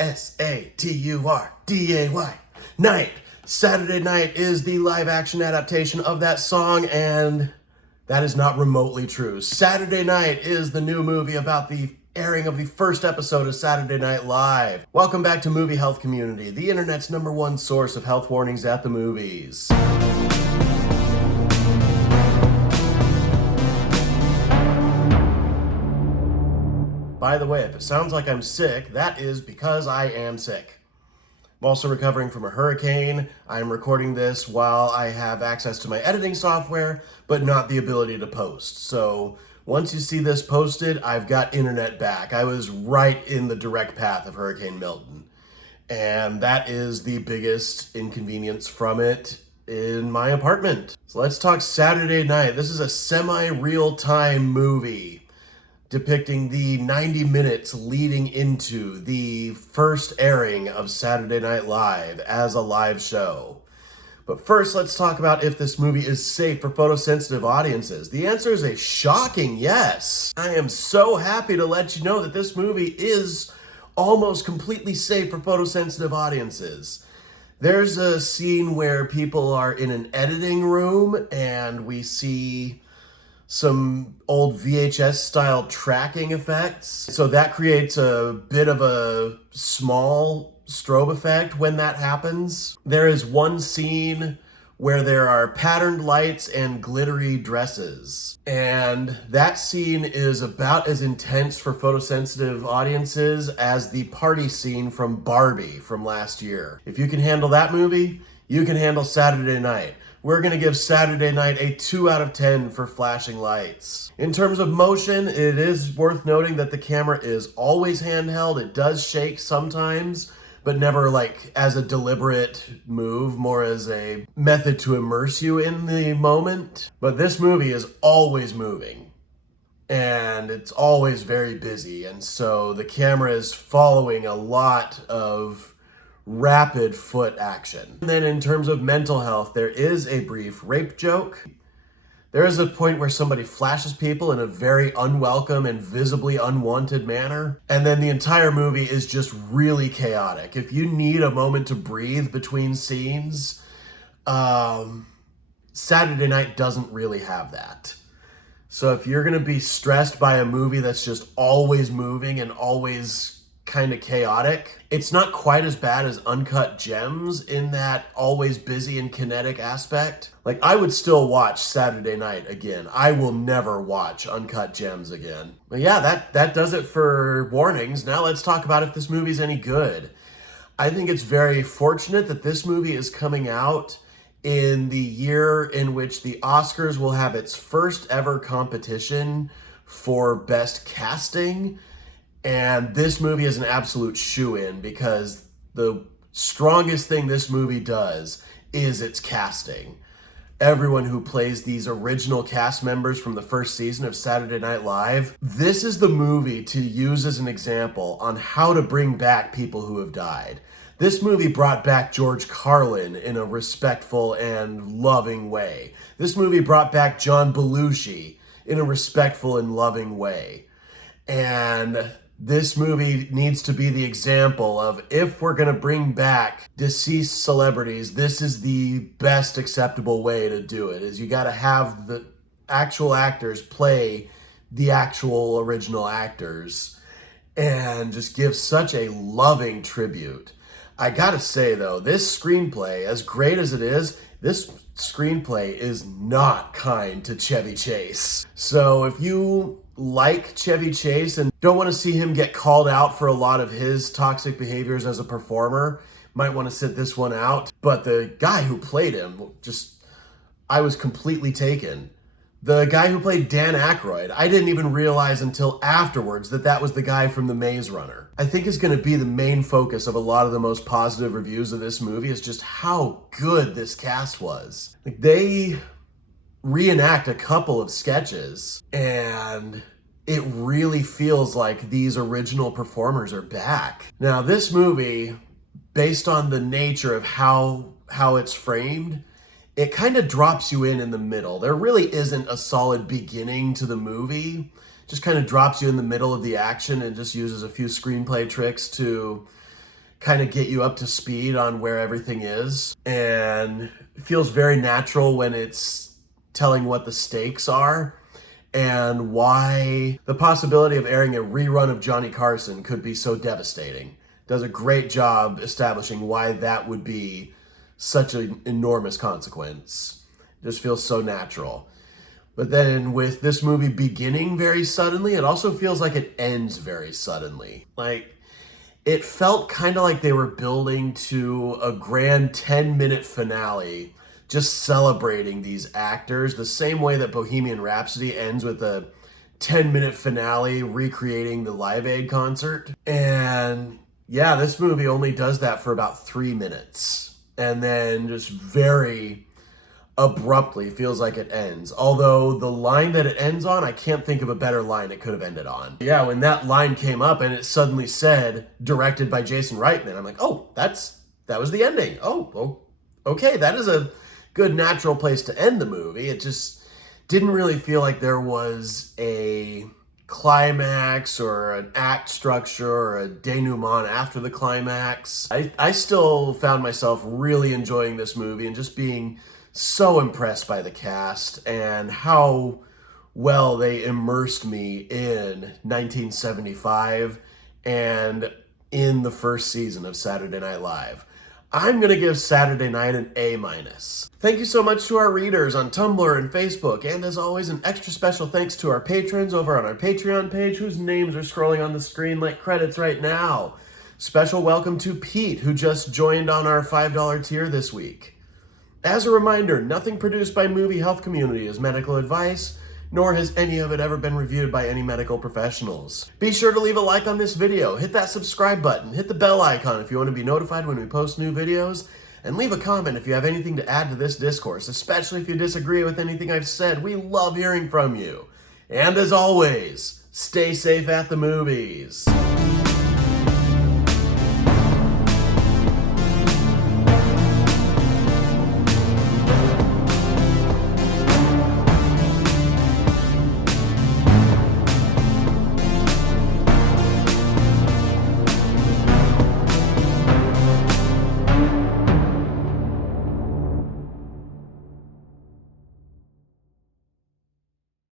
Saturday. Night. Saturday Night is the live action adaptation of that song, and that is not remotely true. Saturday Night is the new movie about the airing of the first episode of Saturday Night Live. Welcome back to Movie Health Community, the internet's #1 source of health warnings at the movies. By the way, if it sounds like I'm sick, that is because I am sick. I'm also recovering from a hurricane. I'm recording this while I have access to my editing software, but not the ability to post. So once you see this posted, I've got internet back. I was right in the direct path of Hurricane Milton. And that is the biggest inconvenience from it in my apartment. So let's talk Saturday Night. This is a semi-real-time movie depicting the 90 minutes leading into the first airing of Saturday Night Live as a live show. But first, let's talk about if this movie is safe for photosensitive audiences. The answer is a shocking yes. I am so happy to let you know that this movie is almost completely safe for photosensitive audiences. There's a scene where people are in an editing room and we see some old VHS style tracking effects. So that creates a bit of a small strobe effect when that happens. There is one scene where there are patterned lights and glittery dresses. And that scene is about as intense for photosensitive audiences as the party scene from Barbie from last year. If you can handle that movie, you can handle Saturday Night. We're going to give Saturday Night a 2 out of 10 for flashing lights. In terms of motion, it is worth noting that the camera is always handheld. It does shake sometimes, but never like as a deliberate move, more as a method to immerse you in the moment. But this movie is always moving, and it's always very busy, and so the camera is following a lot of rapid foot action. And then in terms of mental health, there is a brief rape joke. There is a point where somebody flashes people in a very unwelcome and visibly unwanted manner. And then the entire movie is just really chaotic. If you need a moment to breathe between scenes, Saturday Night doesn't really have that. So if you're gonna be stressed by a movie that's just always moving and always kind of chaotic, it's not quite as bad as Uncut Gems in that always busy and kinetic aspect. Like, I would still watch Saturday Night again. I will never watch Uncut Gems again. But yeah, that does it for warnings. Now let's talk about if this movie's any good. I think it's very fortunate that this movie is coming out in the year in which the Oscars will have its first ever competition for best casting. And this movie is an absolute shoo-in because the strongest thing this movie does is its casting. Everyone who plays these original cast members from the first season of Saturday Night Live, this is the movie to use as an example on how to bring back people who have died. This movie brought back George Carlin in a respectful and loving way. This movie brought back John Belushi in a respectful and loving way. And this movie needs to be the example of, if we're going to bring back deceased celebrities, this is the best acceptable way to do it, is you got to have the actual actors play the actual original actors and just give such a loving tribute. I got to say, though, this screenplay, as great as it is, this screenplay is not kind to Chevy Chase. So if you like Chevy Chase and don't want to see him get called out for a lot of his toxic behaviors as a performer, might want to sit this one out. But the guy who played him, I was completely taken. The guy who played Dan Aykroyd, I didn't even realize until afterwards that was the guy from The Maze Runner. I think is going to be the main focus of a lot of the most positive reviews of this movie, is just how good this cast was. Like, they reenact a couple of sketches and it really feels like these original performers are back. Now, this movie, based on the nature of how it's framed, it kind of drops you in the middle. There really isn't a solid beginning to the movie. Just kind of drops you in the middle of the action and just uses a few screenplay tricks to kind of get you up to speed on where everything is. And it feels very natural when it's telling what the stakes are and why the possibility of airing a rerun of Johnny Carson could be so devastating. Does a great job establishing why that would be such an enormous consequence. Just feels so natural. But then with this movie beginning very suddenly, it also feels like it ends very suddenly. Like, it felt kind of like they were building to a grand 10-minute finale, just celebrating these actors the same way that Bohemian Rhapsody ends with a 10-minute finale recreating the Live Aid concert. And yeah, this movie only does that for about 3 minutes. And then just very abruptly feels like it ends. Although the line that it ends on, I can't think of a better line it could have ended on. Yeah, when that line came up and it suddenly said, directed by Jason Reitman, I'm like, oh, that was the ending. Oh, okay, that is a good natural place to end the movie. It just didn't really feel like there was a climax or an act structure or a denouement after the climax. I still found myself really enjoying this movie and just being so impressed by the cast and how well they immersed me in 1975 and in the first season of Saturday Night Live. I'm going to give Saturday Night an A-. Thank you so much to our readers on Tumblr and Facebook, and as always, an extra special thanks to our patrons over on our Patreon page whose names are scrolling on the screen like credits right now. Special welcome to Pete, who just joined on our $5 tier this week. As a reminder, nothing produced by Movie Health Community is medical advice, nor has any of it ever been reviewed by any medical professionals. Be sure to leave a like on this video, hit that subscribe button, hit the bell icon if you want to be notified when we post new videos, and leave a comment if you have anything to add to this discourse, especially if you disagree with anything I've said. We love hearing from you. And as always, stay safe at the movies.